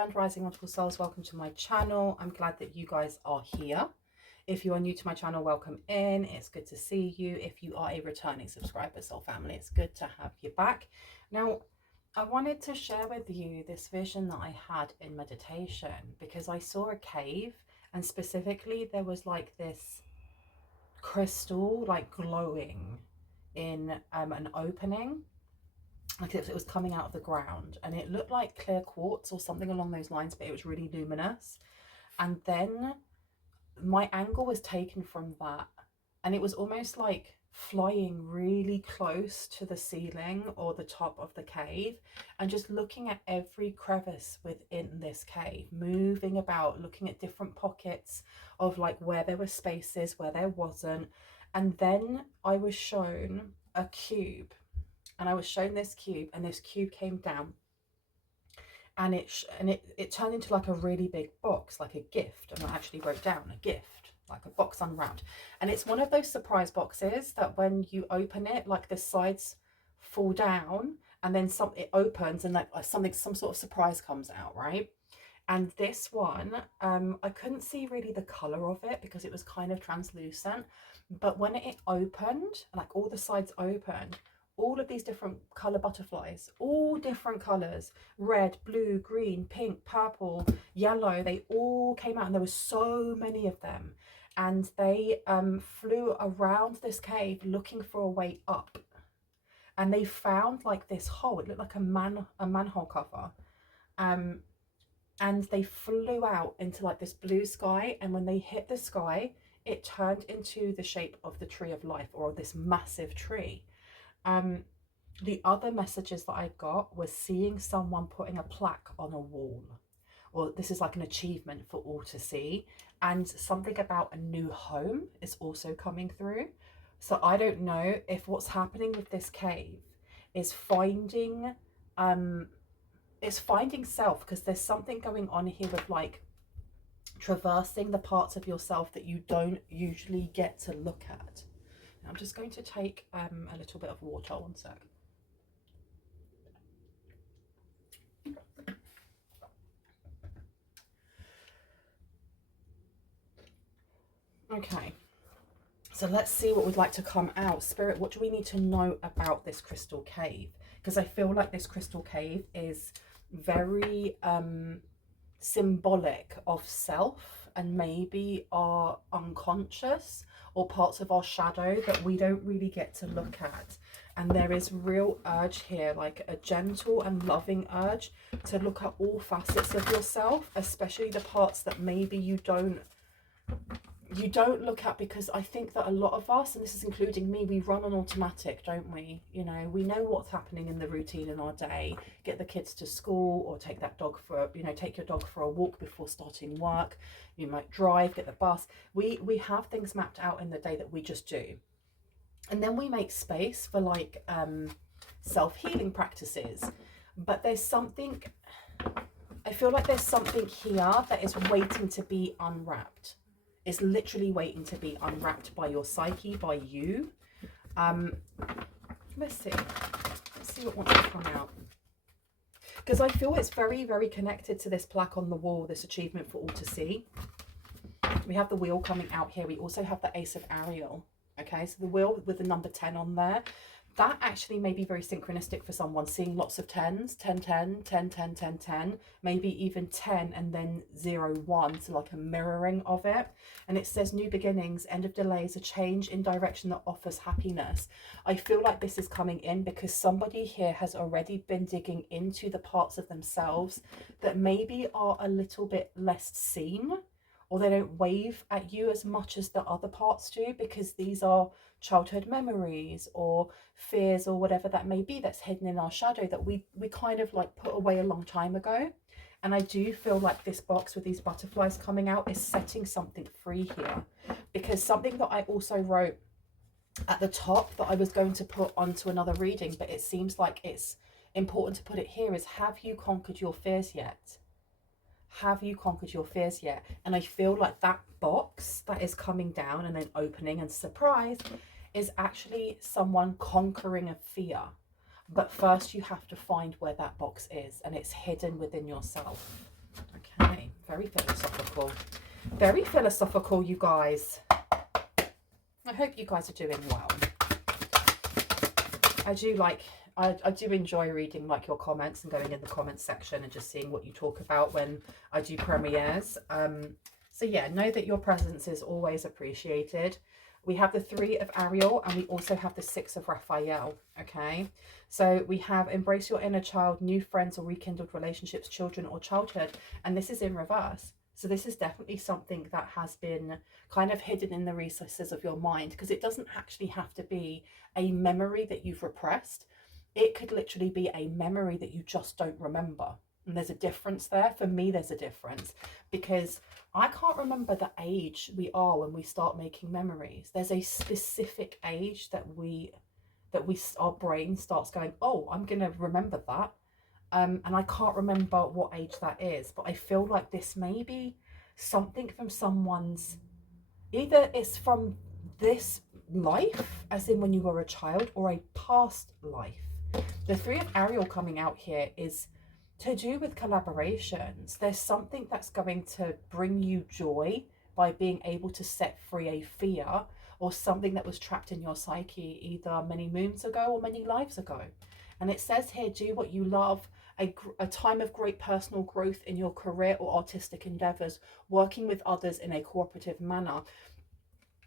Grand Rising Wonderful Souls, welcome to my channel. I'm glad that you guys are here. If you are new to my channel, welcome in. It's good to see you. If you are a returning subscriber, soul family, it's good to have you back. Now, I wanted to share with you this vision that I had in meditation because I saw a cave, and specifically there was like this crystal like glowing in an opening, like it was coming out of the ground, and it looked like clear quartz or something along those lines, but it was really luminous. And then my angle was taken from that, and it was almost like flying really close to the ceiling or the top of the cave, and just looking at every crevice within this cave, moving about, looking at different pockets of like where there were spaces, where there wasn't. And then I was shown a cube, and I was shown this cube, and this cube came down, and it turned into like a really big box, like a gift. And I actually wrote down a gift, like a box unwrapped. And it's one of those surprise boxes that when you open it, like the sides fall down, and then it opens, and like some sort of surprise comes out, right? And this one, I couldn't see really the color of it because it was kind of translucent, but when it opened, like all the sides opened, all of these different color butterflies, all different colors, red, blue, green, pink, purple, yellow, they all came out, and there were so many of them, and they flew around this cave looking for a way up. And they found like this hole, it looked like a manhole cover, and they flew out into like this blue sky, and when they hit the sky, it turned into the shape of the tree of life, or this massive tree. The other messages that I got was seeing someone putting a plaque on a wall, or this is like an achievement for all to see, and something about a new home is also coming through. So I don't know if what's happening with this cave is finding self, because there's something going on here with like traversing the parts of yourself that you don't usually get to look at. I'm just going to take a little bit of water, one sec. Okay, so let's see what would like to come out. Spirit, what do we need to know about this crystal cave? Because I feel like this crystal cave is very symbolic of self, and maybe our unconscious or parts of our shadow that we don't really get to look at. And there is real urge here, like a gentle and loving urge to look at all facets of yourself, especially the parts that maybe you don't look at, because I think that a lot of us, and this is including me, we run on automatic, don't we? You know, we know what's happening in the routine in our day. Get the kids to school, or take that dog for, you know, take your dog for a walk before starting work. You might drive, get the bus. We have things mapped out in the day that we just do. And then we make space for like self-healing practices. But there's something, I feel like there's something here that is waiting to be unwrapped. It's literally waiting to be unwrapped by your psyche, by you. Let's see what wants to come out, because I feel it's very, very connected to this plaque on the wall, this achievement for all to see. We have the wheel coming out here. We also have the Ace of Ariel. Okay, so the wheel with the number 10 on there, that actually may be very synchronistic for someone, seeing lots of 10s, 10, 10, 10, 10, 10, 10, maybe even 10 and then 0, 1, so like a mirroring of it. And it says new beginnings, end of delays, a change in direction that offers happiness. I feel like this is coming in because somebody here has already been digging into the parts of themselves that maybe are a little bit less seen, or they don't wave at you as much as the other parts do, because these are childhood memories or fears or whatever that may be that's hidden in our shadow that we kind of like put away a long time ago. And I do feel like this box with these butterflies coming out is setting something free here, because something that I also wrote at the top that I was going to put onto another reading, but it seems like it's important to put it here, is have you conquered your fears yet? Have you conquered your fears yet? And I feel like that box that is coming down and then opening and surprise is actually someone conquering a fear. But first you have to find where that box is, and it's hidden within yourself. Okay, very philosophical. Very philosophical, you guys. I hope you guys are doing well. I do enjoy reading like your comments and going in the comments section and just seeing what you talk about when I do premieres. So yeah, know that your presence is always appreciated. We have the 3 of Ariel and we also have the 6 of Raphael. Okay, so we have embrace your inner child, new friends or rekindled relationships, children or childhood, and this is in reverse. So this is definitely something that has been kind of hidden in the recesses of your mind, because it doesn't actually have to be a memory that you've repressed. It could literally be a memory that you just don't remember. And there's a difference there. For me, there's a difference because I can't remember the age we are when we start making memories. There's a specific age that our brain starts going, oh, I'm going to remember that. And I can't remember what age that is, but I feel like this may be something from someone's, either it's from this life, as in when you were a child, or a past life. The 3 of Ariel coming out here is to do with collaborations. There's something that's going to bring you joy by being able to set free a fear or something that was trapped in your psyche either many moons ago or many lives ago. And it says here, do what you love, a time of great personal growth in your career or artistic endeavors, working with others in a cooperative manner.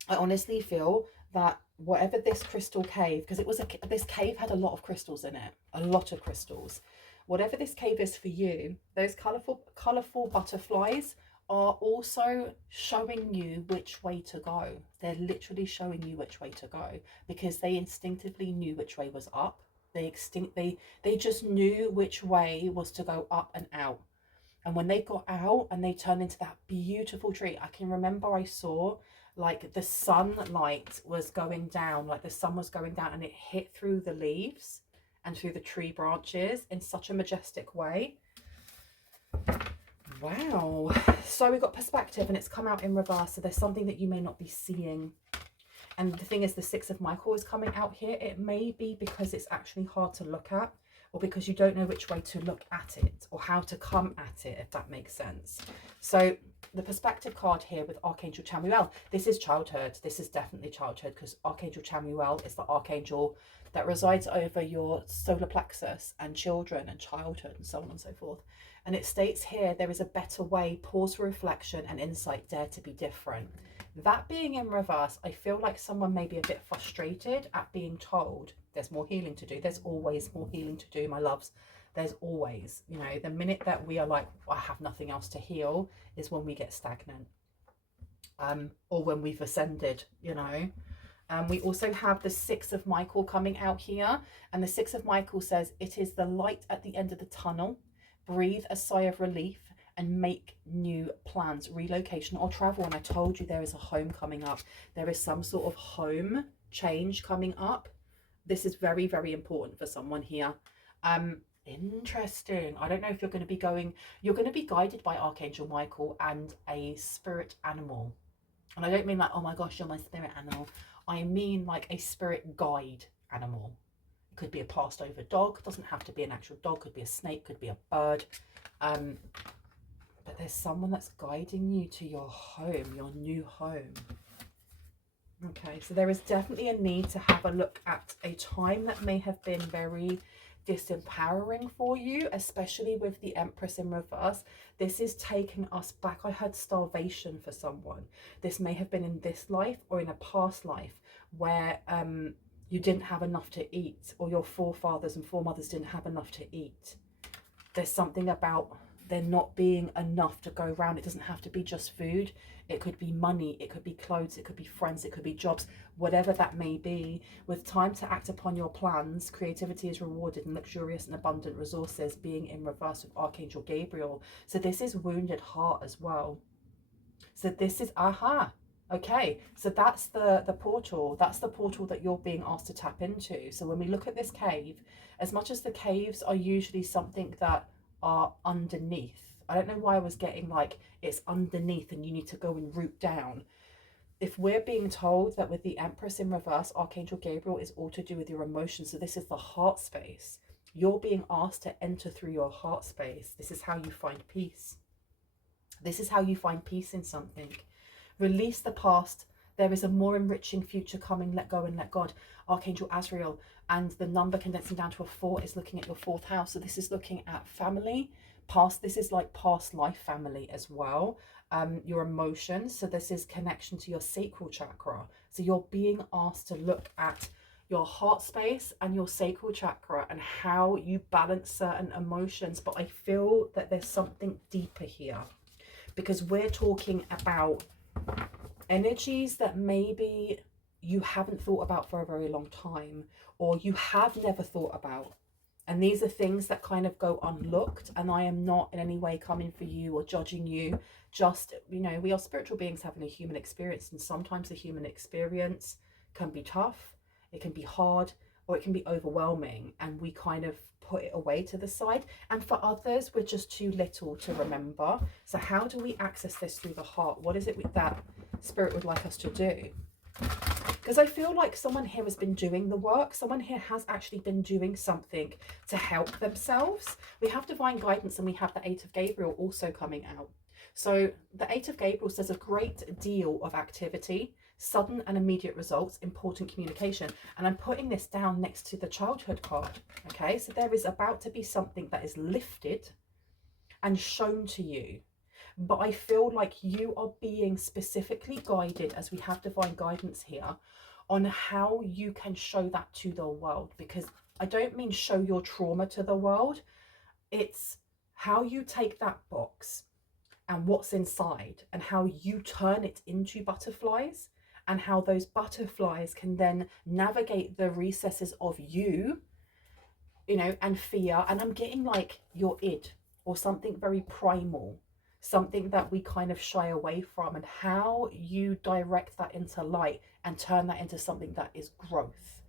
I honestly feel that whatever this crystal cave, because this cave had a lot of crystals in it, a lot of crystals. Whatever this cave is for you, those colourful butterflies are also showing you which way to go. They're literally showing you which way to go because they instinctively knew which way was up. They just knew which way was to go up and out. And when they got out and they turned into that beautiful tree, I can remember I saw like the sunlight was going down, like the sun was going down and it hit through the leaves and through the tree branches in such a majestic way. Wow. So we've got perspective and it's come out in reverse. So there's something that you may not be seeing. And the thing is, the 6 of Michael is coming out here. It may be because it's actually hard to look at, or because you don't know which way to look at it or how to come at it, if that makes sense. So the perspective card here with Archangel Chamuel, this is childhood. This is definitely childhood because Archangel Chamuel is the archangel that resides over your solar plexus and children and childhood and so on and so forth. And it states here, there is a better way, pause for reflection and insight, dare to be different. That being in reverse, I feel like someone may be a bit frustrated at being told there's more healing to do. There's always more healing to do, my loves. There's always, you know, the minute that we are like, I have nothing else to heal is when we get stagnant. Or when we've ascended, you know. We also have the 6 of Michael coming out here. And the 6 of Michael says, it is the light at the end of the tunnel. Breathe a sigh of relief and make new plans, relocation or travel. And I told you there is a home coming up. There is some sort of home change coming up. This is very, very important for someone here. Interesting. I don't know if you're going to be guided by Archangel Michael and a spirit animal. And I don't mean like, oh my gosh, you're my spirit animal. I mean like a spirit guide animal. It could be a passed over dog. It doesn't have to be an actual dog. Could be a snake, could be a bird. But there's someone that's guiding you to your home, your new home. Okay, so there is definitely a need to have a look at a time that may have been very disempowering for you, especially with the Empress in reverse. This is taking us back. I heard starvation for someone. This may have been in this life or in a past life where you didn't have enough to eat, or your forefathers and foremothers didn't have enough to eat. There's something about there not being enough to go around. It doesn't have to be just food. It could be money, it could be clothes, it could be friends, it could be jobs, whatever that may be. With time to act upon your plans, creativity is rewarded and luxurious and abundant resources, being in reverse with Archangel Gabriel. So this is wounded heart as well. So this is, okay, so that's the portal. That's the portal that you're being asked to tap into. So when we look at this cave, as much as the caves are usually something that are underneath, I don't know why I was getting like it's underneath and you need to go and root down. If we're being told that with the Empress in reverse, Archangel Gabriel is all to do with your emotions, so this is the heart space. You're being asked to enter through your heart space. This is how you find peace. This is how you find peace in something. Release the past. There is a more enriching future coming. Let go and let God. Archangel Azrael, and the number condensing down to a 4 is looking at your 4th house. So this is looking at family, past. This is like past life family as well. Your emotions. So this is connection to your sacral chakra. So you're being asked to look at your heart space and your sacral chakra and how you balance certain emotions. But I feel that there's something deeper here, because we're talking about energies that maybe you haven't thought about for a very long time, or you have never thought about. And these are things that kind of go unlooked. And I am not in any way coming for you or judging you. Just, you know, we are spiritual beings having a human experience. And sometimes the human experience can be tough, it can be hard, or it can be overwhelming. And we kind of put it away to the side. And for others, we're just too little to remember. So how do we access this through the heart? What is it that Spirit would like us to do? Because I feel like someone here has been doing the work. Someone here has actually been doing something to help themselves. We have divine guidance, and we have the 8 of Gabriel also coming out. So the 8 of Gabriel says a great deal of activity, sudden and immediate results, important communication. And I'm putting this down next to the childhood card. Okay, so there is about to be something that is lifted and shown to you. But I feel like you are being specifically guided, as we have divine guidance here, on how you can show that to the world. Because I don't mean show your trauma to the world. It's how you take that box and what's inside, and how you turn it into butterflies, and how those butterflies can then navigate the recesses of you, you know, and fear. And I'm getting like your id, or something very primal, something that we kind of shy away from, and how you direct that into light and turn that into something that is growth.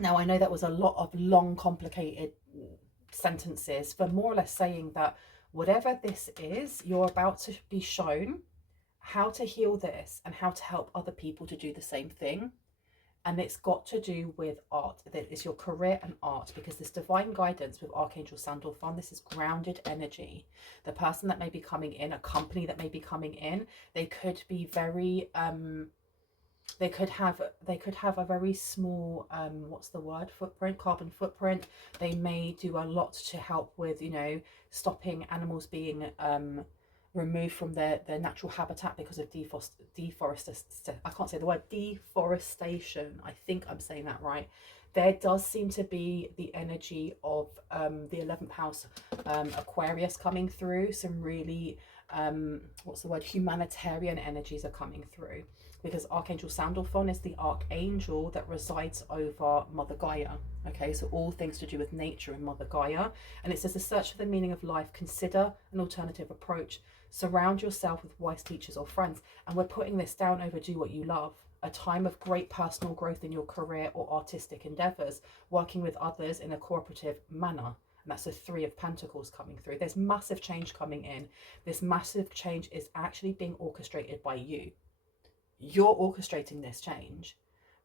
Now, I know that was a lot of long, complicated sentences for more or less saying that whatever this is, you're about to be shown how to heal this and how to help other people to do the same thing. And it's got to do with art. It's your career and art, because this divine guidance with Archangel Sandalphon, this is grounded energy. The person that may be coming in, a company that may be coming in, they could be very, they could have a very small, what's the word, footprint, carbon footprint. They may do a lot to help with, you know, stopping animals being removed from their natural habitat because of deforestation. I can't say the word, deforestation. I think I'm saying that right. There does seem to be the energy of the 11th house, Aquarius, coming through. Some really, what's the word, humanitarian energies are coming through, because Archangel Sandalphon is the archangel that resides over Mother Gaia. Okay, so all things to do with nature and Mother Gaia. And it says, the search for the meaning of life, consider an alternative approach, surround yourself with wise teachers or friends. And we're putting this down over do what you love. A time of great personal growth in your career or artistic endeavors, working with others in a cooperative manner. And that's the 3 of Pentacles coming through. There's massive change coming in. This massive change is actually being orchestrated by you. You're orchestrating this change,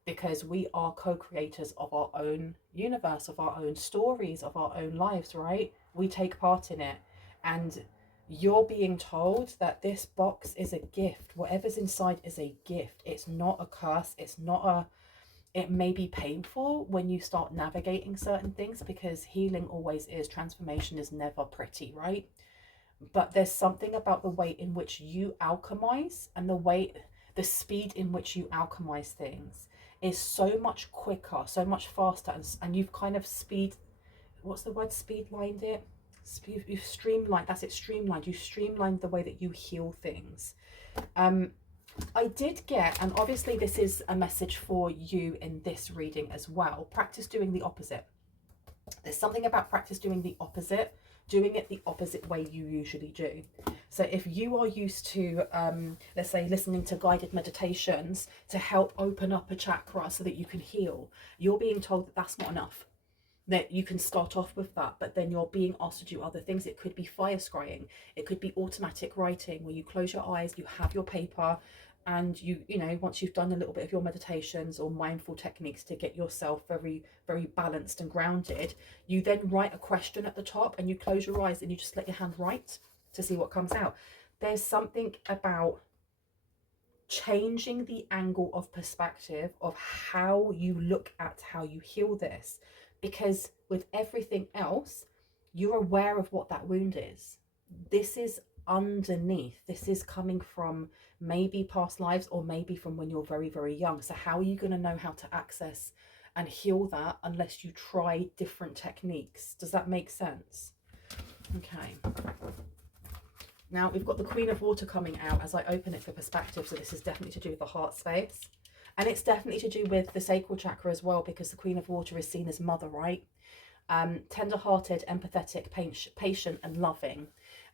because we are co-creators of our own universe, of our own stories, of our own lives, right? We take part in it. And you're being told that this box is a gift. Whatever's inside is a gift. It's not a curse. It's not a... It may be painful when you start navigating certain things, because healing always is. Transformation is never pretty, right? But there's something about the way in which you alchemize, and the speed in which you alchemize things is so much quicker, so much faster, and you've kind of what's the word, speed-lined it? You've streamlined, that's it, streamlined. You've streamlined the way that you heal things. I did get, and obviously this is a message for you in this reading as well, practice doing the opposite. There's something about practice doing the opposite, doing it the opposite way you usually do. So if you are used to, let's say, listening to guided meditations to help open up a chakra so that you can heal, you're being told that that's not enough, that you can start off with that, but then you're being asked to do other things. It could be fire scrying, it could be automatic writing, where you close your eyes, you have your paper, and you know, once you've done a little bit of your meditations or mindful techniques to get yourself very, very balanced and grounded, you then write a question at the top, and you close your eyes and you just let your hand write. to see what comes out. There's something about changing the angle of perspective of how you look at how you heal this, because with everything else, you're aware of what that wound is. This is underneath. This is coming from maybe past lives, or maybe from when you're very, very young. So how are you going to know how to access and heal that unless you try different techniques? Does that make sense? Okay. Now we've got the Queen of Water coming out as I open it for perspective. So this is definitely to do with the heart space. And it's definitely to do with the sacral chakra as well, because the Queen of Water is seen as mother, right? Tender-hearted, empathetic, patient and loving.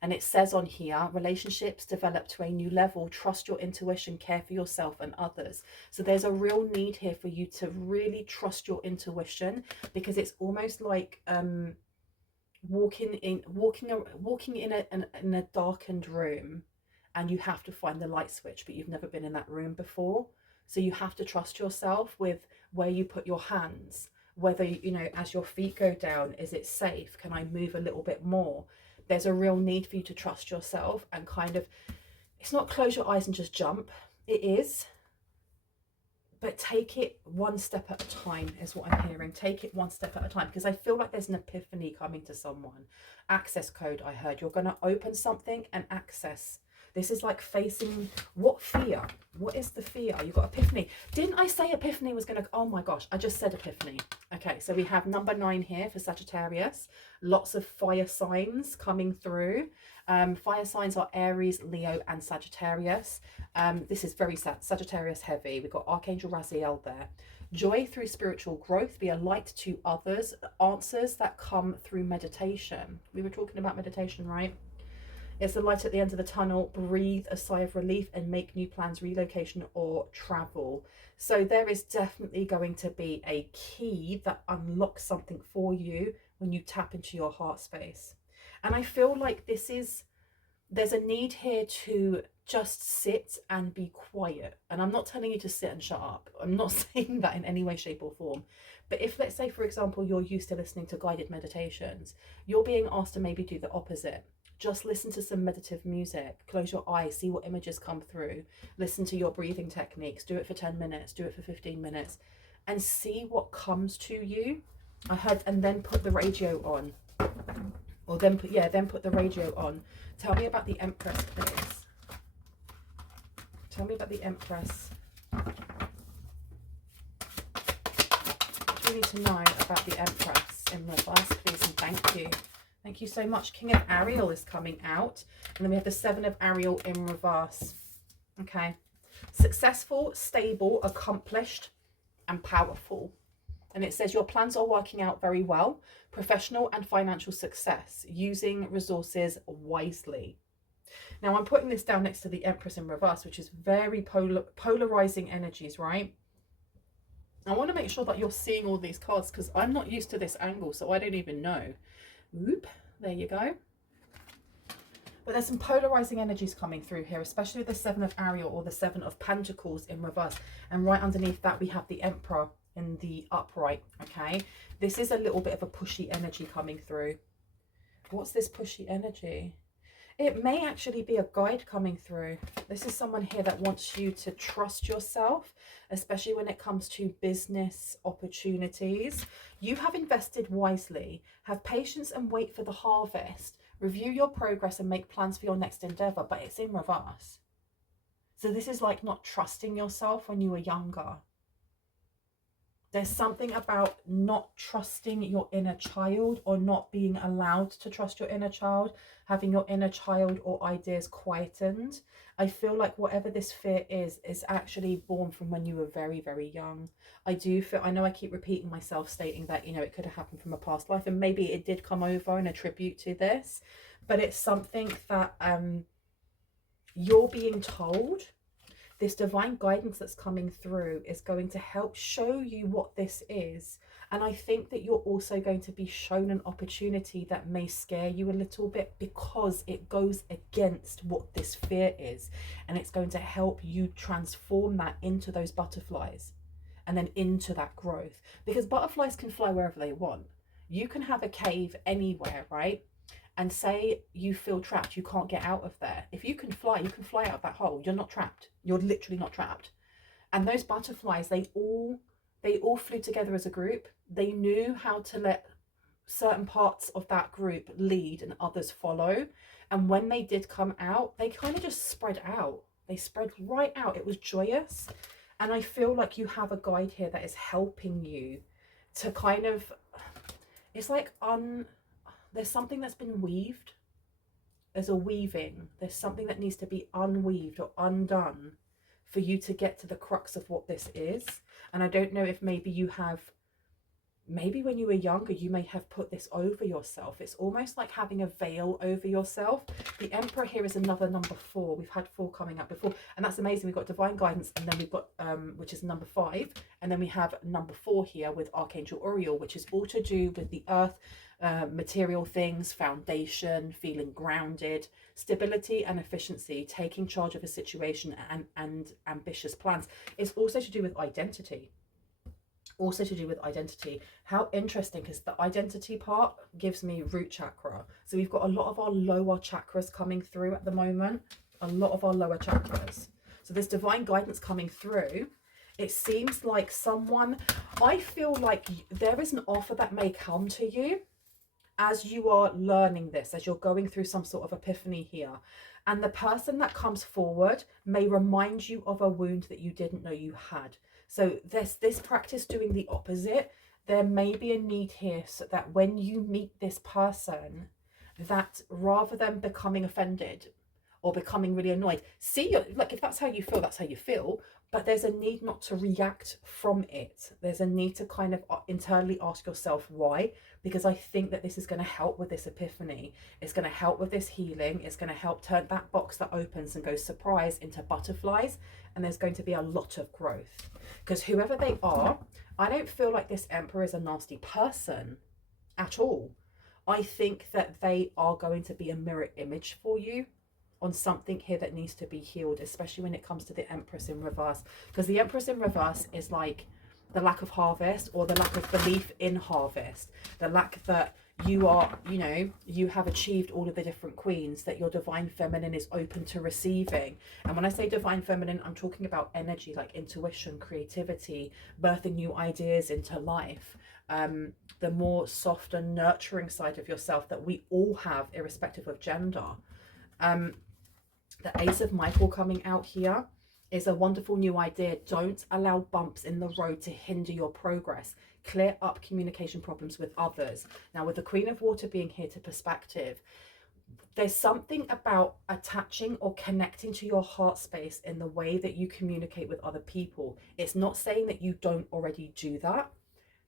And it says on here, relationships develop to a new level, trust your intuition, care for yourself and others. So there's a real need here for you to really trust your intuition, because it's almost like walking in a darkened room, and you have to find the light switch, but you've never been in that room before. So you have to trust yourself with where you put your hands, whether, you know, as your feet go down, is it safe? Can I move a little bit more? There's a real need for you to trust yourself and kind of, it's not close your eyes and just jump. It is, but take it one step at a time is what I'm hearing. Take it one step at a time, because I feel like there's an epiphany coming to someone. Access code, I heard. You're going to open something and access. This is like facing what fear? What is the fear? You've got epiphany. Didn't I say epiphany was going to... Oh my gosh, I just said epiphany. Okay, so we have number 9 here for Sagittarius. Lots of fire signs coming through. Fire signs are Aries, Leo and Sagittarius. This is very Sagittarius heavy. We've got Archangel Raziel there. Joy through spiritual growth. Be a light to others. Answers that come through meditation. We were talking about meditation, right? It's the light at the end of the tunnel. Breathe a sigh of relief and make new plans, relocation or travel. So there is definitely going to be a key that unlocks something for you when you tap into your heart space. And I feel like there's a need here to just sit and be quiet. And I'm not telling you to sit and shut up. I'm not saying that in any way, shape or form. But if, let's say, for example, you're used to listening to guided meditations, you're being asked to maybe do the opposite. Just listen to some meditative music, close your eyes, see what images come through, listen to your breathing techniques, do it for 10 minutes, do it for 15 minutes, and see what comes to you. I heard, and then put the radio on. Or then put the radio on. Tell me about the Empress, please. Tell me about the Empress. What do we need to know about the Empress in reverse, please, and thank you. Thank you so much. King of Ariel is coming out. And then we have the 7 of Ariel in reverse. Okay. Successful, stable, accomplished, and powerful. And it says your plans are working out very well. Professional and financial success. Using resources wisely. Now I'm putting this down next to the Empress in reverse, which is very polarizing energies, right? I want to make sure that you're seeing all these cards, because I'm not used to this angle, so I don't even know. Whoop, there you go. But there's some polarizing energies coming through here, especially with the 7 of Ariel or the 7 of Pentacles in reverse. And right underneath that, we have the Emperor in the upright, okay? This is a little bit of a pushy energy coming through. What's this pushy energy? It may actually be a guide coming through. This is someone here that wants you to trust yourself, especially when it comes to business opportunities. You have invested wisely. Have patience and wait for the harvest. Review your progress and make plans for your next endeavor, but it's in reverse. So this is like not trusting yourself when you were younger. There's something about not trusting your inner child, or not being allowed to trust your inner child, having your inner child or ideas quietened. I feel like whatever this fear is actually born from when you were very, very young. I know I keep repeating myself, stating that, you know, it could have happened from a past life, and maybe it did come over and attribute to this, but it's something that you're being told. This divine guidance that's coming through is going to help show you what this is. And I think that you're also going to be shown an opportunity that may scare you a little bit, because it goes against what this fear is. And it's going to help you transform that into those butterflies, and then into that growth. Because butterflies can fly wherever they want. You can have a cave anywhere, right? And say you feel trapped, you can't get out of there. If you can fly out of that hole. You're not trapped. You're literally not trapped. And those butterflies, they all flew together as a group. They knew how to let certain parts of that group lead and others follow. And when they did come out, they kind of just spread out. They spread right out. It was joyous. And I feel like you have a guide here that is helping you to kind of, it's like there's something that's been weaved. There's a weaving. There's something that needs to be unweaved or undone for you to get to the crux of what this is. And I don't know if maybe when you were younger, you may have put this over yourself. It's almost like having a veil over yourself. The Emperor here is another number 4. We've had 4 coming up before, and that's amazing. We've got divine guidance, and then we've got which is number 5, and then we have number 4 here with Archangel Uriel, which is all to do with the earth, material things, foundation, feeling grounded, stability and efficiency, taking charge of a situation, and ambitious plans. It's also to do with identity. How interesting, because the identity part gives me root chakra. So we've got a lot of our lower chakras coming through at the moment, so this divine guidance coming through. It seems like I feel like there is an offer that may come to you as you are learning this, as you're going through some sort of epiphany here. And the person that comes forward may remind you of a wound that you didn't know you had. So this practice doing the opposite. There may be a need here so that when you meet this person, that rather than becoming offended or becoming really annoyed, like if that's how you feel, that's how you feel. But there's a need not to react from it. There's a need to kind of internally ask yourself why, because I think that this is going to help with this epiphany. It's going to help with this healing. It's going to help turn that box that opens and goes surprise into butterflies. And there's going to be a lot of growth. Because whoever they are, I don't feel like this Emperor is a nasty person at all. I think that they are going to be a mirror image for you on something here that needs to be healed, especially when it comes to the Empress in reverse. Because the Empress in reverse is like the lack of harvest, or the lack of belief in harvest, the lack that you are, you have achieved all of the different queens, that your divine feminine is open to receiving. And when I say divine feminine, I'm talking about energy like intuition, creativity, birthing new ideas into life, the more soft and nurturing side of yourself that we all have irrespective of gender. The Ace of Michael coming out here is a wonderful new idea. Don't allow bumps in the road to hinder your progress. Clear up communication problems with others. Now, with the Queen of Water being here to perspective, there's something about attaching or connecting to your heart space in the way that you communicate with other people. It's not saying that you don't already do that.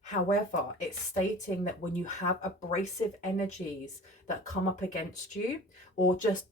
However, it's stating that when you have abrasive energies that come up against you or just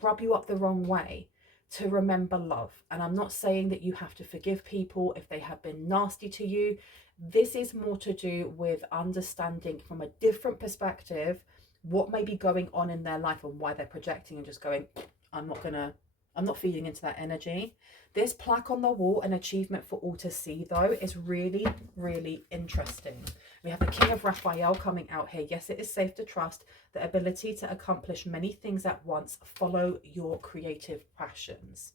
rub you up the wrong way, to remember love. And I'm not saying that you have to forgive people if they have been nasty to you. This is more to do with understanding from a different perspective what may be going on in their life and why they're projecting and just going, I'm not feeding into that energy. This plaque on the wall, an achievement for all to see, though, is really, really interesting. We have the King of Raphael coming out here. Yes, it is safe to trust the ability to accomplish many things at once. Follow your creative passions.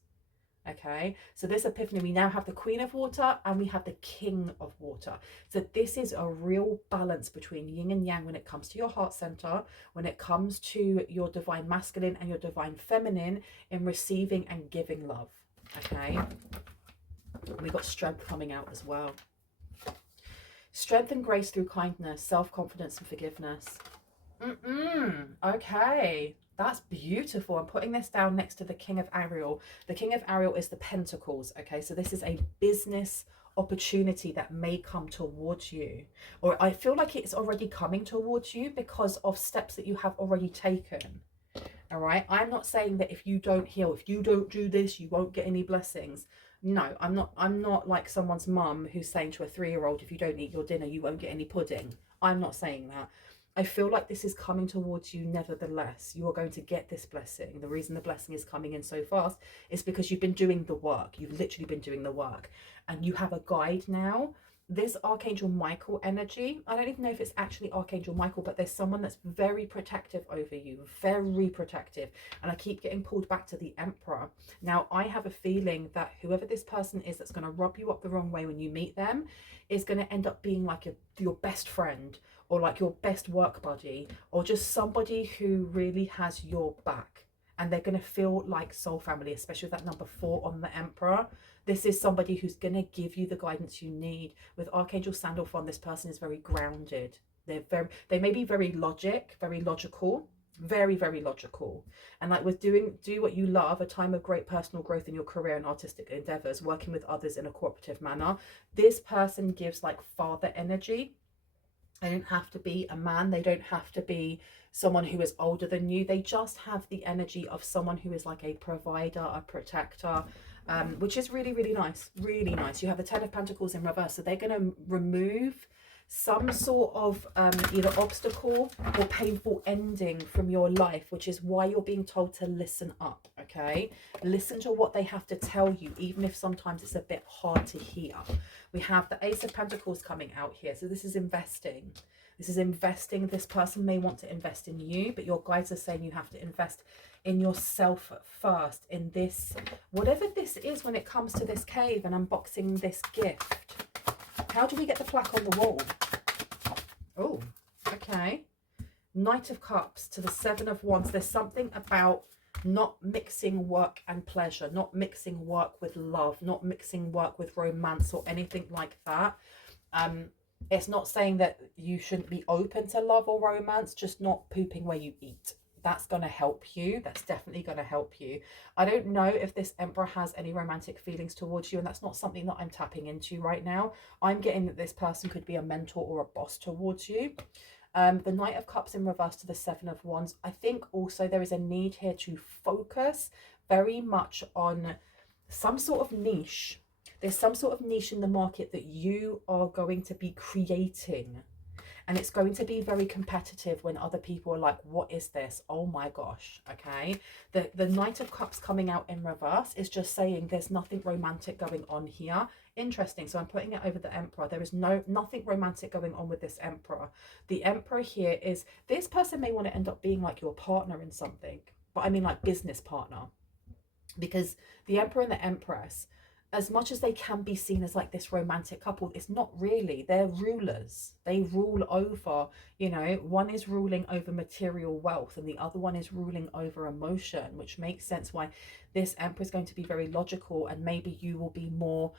Okay, so this epiphany, we now have the Queen of Water and we have the King of Water. So this is a real balance between yin and yang when it comes to your heart center, when it comes to your divine masculine and your divine feminine in receiving and giving love. Okay, we got strength coming out as well. Strength and grace through kindness, self-confidence and forgiveness. Okay, that's beautiful. I'm putting this down next to the King of Ariel. The King of Ariel is the Pentacles. Okay, so this is a business opportunity that may come towards you, or I feel like it's already coming towards you because of steps that you have already taken. All right, I'm not saying that if you don't heal, if you don't do this, you won't get any blessings. No, I'm not like someone's mum who's saying to a 3-year-old, if you don't eat your dinner, you won't get any pudding. I'm not saying that. I feel like this is coming towards you nevertheless. You are going to get this blessing. The reason the blessing is coming in so fast is because you've been doing the work. You've literally been doing the work. And you have a guide now this Archangel Michael energy, I don't even know if it's actually Archangel Michael, but there's someone that's very protective over you, very protective. And I keep getting pulled back to the Emperor. Now, I have a feeling that whoever this person is that's going to rub you up the wrong way when you meet them is going to end up being like your best friend, or like your best work buddy, or just somebody who really has your back. And they're going to feel like soul family, especially with that number 4 on the Emperor. This is somebody who's going to give you the guidance you need. With Archangel Sandalphon, this person is very grounded. They may be very logical, very, very logical. And like with do what you love, a time of great personal growth in your career and artistic endeavors, working with others in a cooperative manner. This person gives like father energy. They don't have to be a man. They don't have to be someone who is older than you. They just have the energy of someone who is like a provider, a protector, which is really, really nice. Really nice. You have the 10 of Pentacles in reverse. So they're going to remove some sort of either obstacle or painful ending from your life, which is why you're being told to listen up, okay? Listen to what they have to tell you, even if sometimes it's a bit hard to hear. We have the Ace of Pentacles coming out here. So this is investing. This is investing. This person may want to invest in you, but your guides are saying you have to invest in yourself first, in this, whatever this is when it comes to this cave and unboxing this gift. How do we get the plaque on the wall? Oh, okay. Knight of Cups to the 7 of Wands. There's something about not mixing work and pleasure, not mixing work with love, not mixing work with romance or anything like that. It's not saying that you shouldn't be open to love or romance, just not pooping where you eat. That's going to help you. That's definitely going to help you. I don't know if this Emperor has any romantic feelings towards you, and that's not something that I'm tapping into right now. I'm getting that this person could be a mentor or a boss towards you. The Knight of Cups in reverse to the 7 of Wands. I think also there is a need here to focus very much on some sort of niche. There's some sort of niche in the market that you are going to be creating. And it's going to be very competitive when other people are like, what is this? Oh my gosh, okay? The Knight of Cups coming out in reverse is just saying there's nothing romantic going on here. Interesting. So I'm putting it over the Emperor. There is nothing romantic going on with this Emperor. The Emperor here is, this person may want to end up being like your partner in something. But I mean like business partner. Because the Emperor and the Empress, as much as they can be seen as like this romantic couple, it's not really. They're rulers. They rule over, you know, one is ruling over material wealth and the other one is ruling over emotion, which makes sense why this Emperor is going to be very logical, and maybe you will be more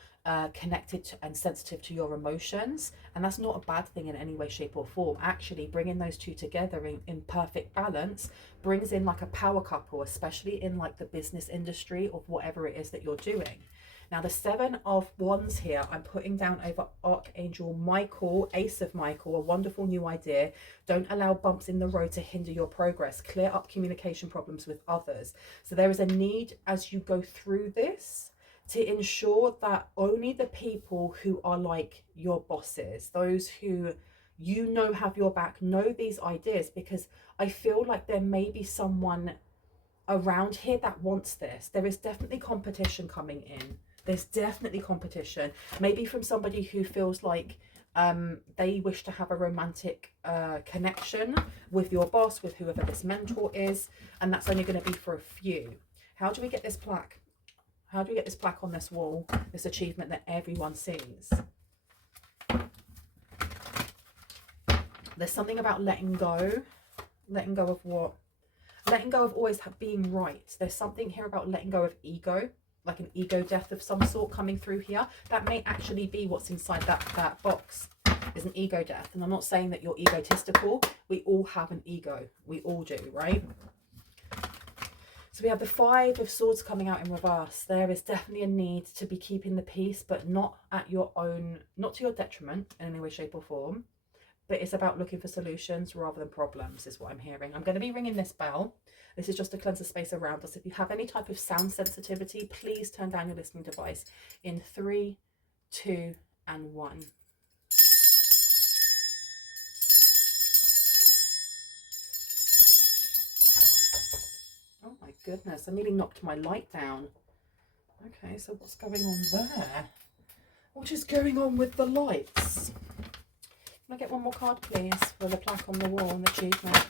connected to and sensitive to your emotions. And that's not a bad thing in any way, shape or form. Actually, bringing those two together in perfect balance brings in like a power couple, especially in like the business industry of whatever it is that you're doing. Now, the 7 of Wands here, I'm putting down over Archangel Michael, Ace of Michael, a wonderful new idea. Don't allow bumps in the road to hinder your progress. Clear up communication problems with others. So there is a need as you go through this to ensure that only the people who are like your bosses, those who you know have your back, know these ideas, because I feel like there may be someone around here that wants this. There is definitely competition coming in. There's definitely competition, maybe from somebody who feels like they wish to have a romantic connection with your boss, with whoever this mentor is, and that's only going to be for a few. How do we get this plaque? How do we get this plaque on this wall, this achievement that everyone sees? There's something about letting go. Letting go of what? Letting go of always being right. There's something here about letting go of ego, like an ego death of some sort coming through here. That may actually be what's inside that box, is an ego death. And I'm not saying that you're egotistical. We all have an ego. We all do, right? So we have the 5 of Swords coming out in reverse. There is definitely a need to be keeping the peace, but not at your own, not to your detriment in any way, shape or form. But it's about looking for solutions rather than problems, is what I'm hearing. I'm going to be ringing this bell. This is just to cleanse the space around us. If you have any type of sound sensitivity, please turn down your listening device in 3, 2, and 1. Oh my goodness, I nearly knocked my light down. Okay, so what's going on there? What is going on with the lights? Can I get one more card, please, with a plaque on the wall and achievement?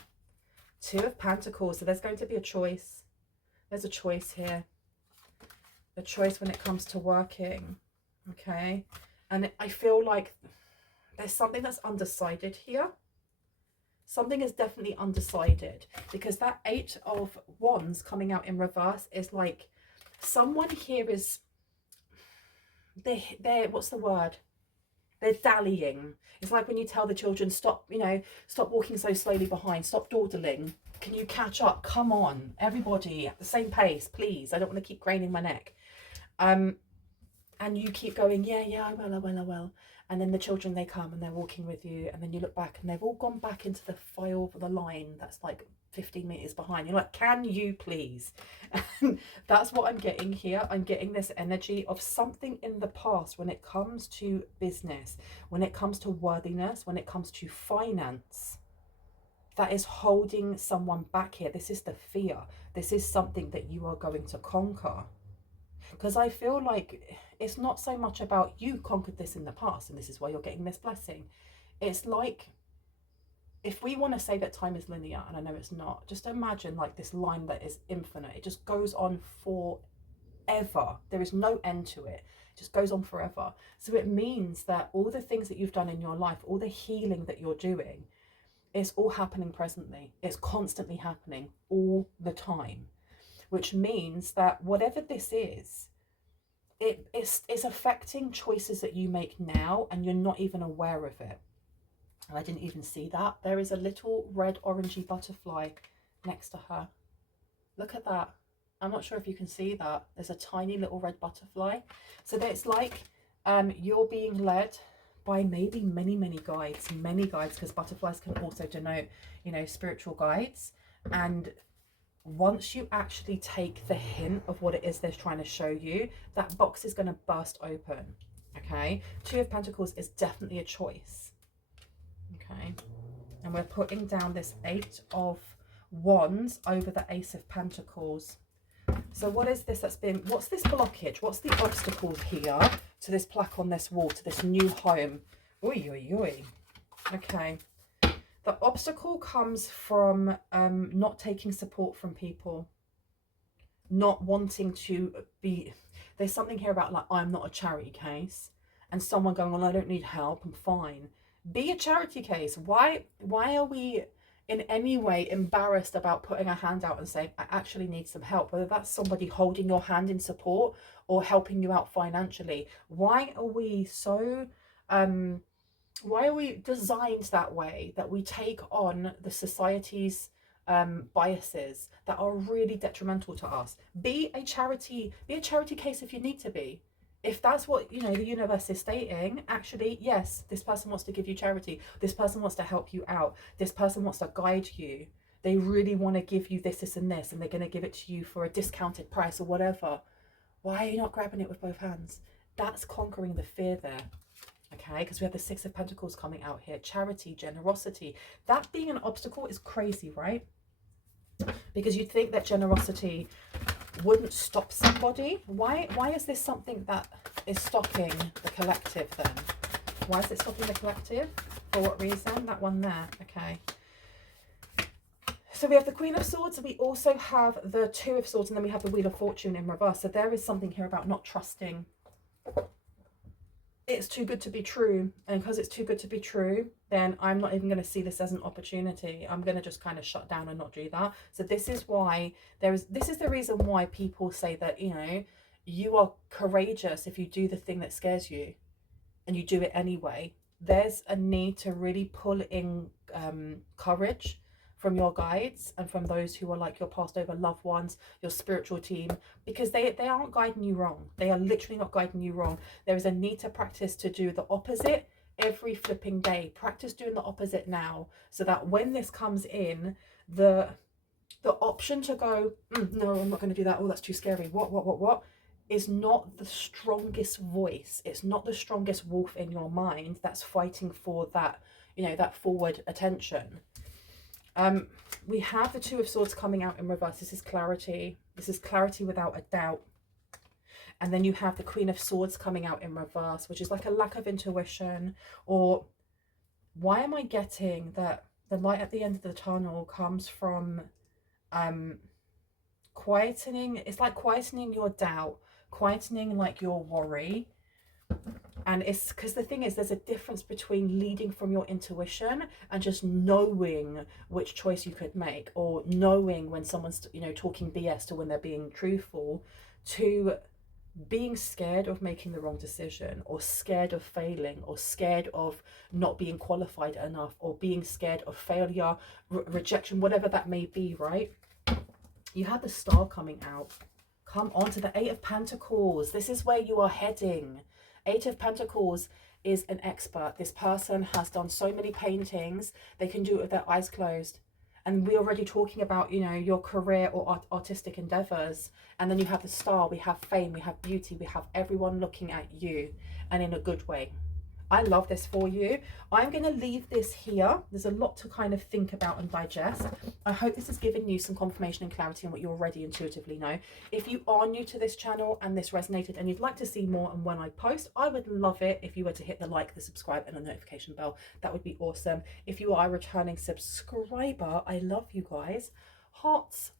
Two of Pentacles. So there's going to be a choice. There's a choice here. A choice when it comes to working. Okay. And I feel like there's something that's undecided here. Something is definitely undecided, because that Eight of Wands coming out in reverse is like someone here is, they're what's the word? They're dallying. It's like when you tell the children, stop, you know, stop walking so slowly behind, stop dawdling. Can you catch up? Come on, everybody at the same pace, please. I don't want to keep craning my neck. And you keep going, yeah, I will. And then the children, they come and they're walking with you, and then you look back and they've all gone back into the file for the line that's like 15 meters behind. You're like, can you please? And that's what I'm getting here. I'm getting this energy of something in the past when it comes to business, when it comes to worthiness, when it comes to finance, that is holding someone back here. This is the fear. This is something that you are going to conquer. Because I feel like it's not so much about you conquered this in the past and this is why you're getting this blessing. It's like, if we want to say that time is linear, and I know it's not, just imagine like this line that is infinite. It just goes on forever. There is no end to it. It just goes on forever. So it means that all the things that you've done in your life, all the healing that you're doing, it's all happening presently. It's constantly happening all the time. Which means that whatever this is, it's affecting choices that you make now, and you're not even aware of it. And I didn't even see that. There is a little red orangey butterfly next to her. Look at that. I'm not sure if you can see that. There's a tiny little red butterfly. So that it's like you're being led by maybe many guides, because butterflies can also denote, you know, spiritual guides. And once you actually take the hint of what it is they're trying to show you, that box is going to burst open. Okay, Two of Pentacles is definitely a choice. Okay, and we're putting down this Eight of Wands over the Ace of Pentacles. So what is this that's been, what's this blockage, what's the obstacle here to this plaque on this wall, to this new home? Oi. Okay, the obstacle comes from not taking support from people, not wanting to be, there's something here about like, I'm not a charity case, and someone going, well, I don't need help, I'm fine. Be a charity case. Why are we in any way embarrassed about putting a hand out and saying, I actually need some help, whether that's somebody holding your hand in support or helping you out financially? Why are we so why are we designed that way, that we take on the society's biases that are really detrimental to us? Be a charity case if you need to be. If that's what, you know, the universe is stating, actually, yes, this person wants to give you charity. This person wants to help you out. This person wants to guide you. They really want to give you this, and this, and they're going to give it to you for a discounted price or whatever. Why are you not grabbing it with both hands? That's conquering the fear there. Okay, because we have the Six of Pentacles coming out here. Charity, generosity. That being an obstacle is crazy, right? Because you'd think that generosity wouldn't stop somebody. Why is this something that is stopping the collective then? Why is it stopping the collective? For what reason? That one there. Okay. So we have the Queen of Swords. We also have the Two of Swords, and then we have the Wheel of Fortune in reverse. So there is something here about not trusting. It's too good to be true, and because it's too good to be true, then I'm not even going to see this as an opportunity. I'm going to just kind of shut down and not do that. So this is why this is the reason why people say that, you know, you are courageous if you do the thing that scares you and you do it anyway. There's a need to really pull in courage from your guides and from those who are like your passed over loved ones, your spiritual team, because they aren't guiding you wrong. They are literally not guiding you wrong. There is a need to practice to do the opposite every flipping day. Practice doing the opposite now, so that when this comes in, the option to go, no, I'm not going to do that. Oh, that's too scary. What? Is not the strongest voice. It's not the strongest wolf in your mind that's fighting for that, you know, that forward attention. We have the Two of Swords coming out in reverse. This is clarity. This is clarity without a doubt. And then you have the Queen of Swords coming out in reverse, which is like a lack of intuition. Or why am I getting that the light at the end of the tunnel comes from quietening? It's like quietening your doubt, quietening like your worry. And it's because the thing is, there's a difference between leading from your intuition and just knowing which choice you could make, or knowing when someone's, you know, talking BS to when they're being truthful, to being scared of making the wrong decision, or scared of failing, or scared of not being qualified enough, or being scared of failure, rejection, whatever that may be, right? You had the Star coming out. Come on to the Eight of Pentacles. This is where you are heading. Eight of Pentacles is an expert. This person has done so many paintings. They can do it with their eyes closed. And we're already talking about, you know, your career or artistic endeavors. And then you have the Star. We have fame. We have beauty. We have everyone looking at you, and in a good way. I love this for you. I'm going to leave this here. There's a lot to kind of think about and digest. I hope this has given you some confirmation and clarity on what you already intuitively know. If you are new to this channel and this resonated and you'd like to see more and when I post, I would love it if you were to hit the like, the subscribe and the notification bell. That would be awesome. If you are a returning subscriber, I love you guys. Hearts,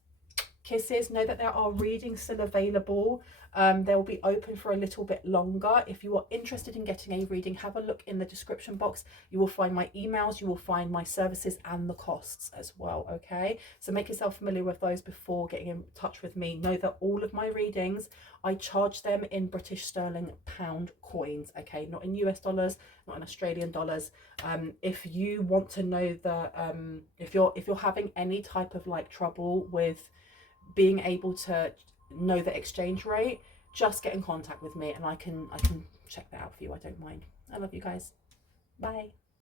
kisses. Know that there are readings still available. They will be open for a little bit longer. If you are interested in getting a reading, have a look in the description box. You will find my emails, you will find my services and the costs as well. Okay, so make yourself familiar with those before getting in touch with me. Know that all of my readings, I charge them in British sterling pound coins. Okay, not in US dollars, not in Australian dollars. If you want to know the if you're having any type of like trouble with being able to know the exchange rate, just get in contact with me and I can check that out for you. I don't mind. I love you guys. Bye.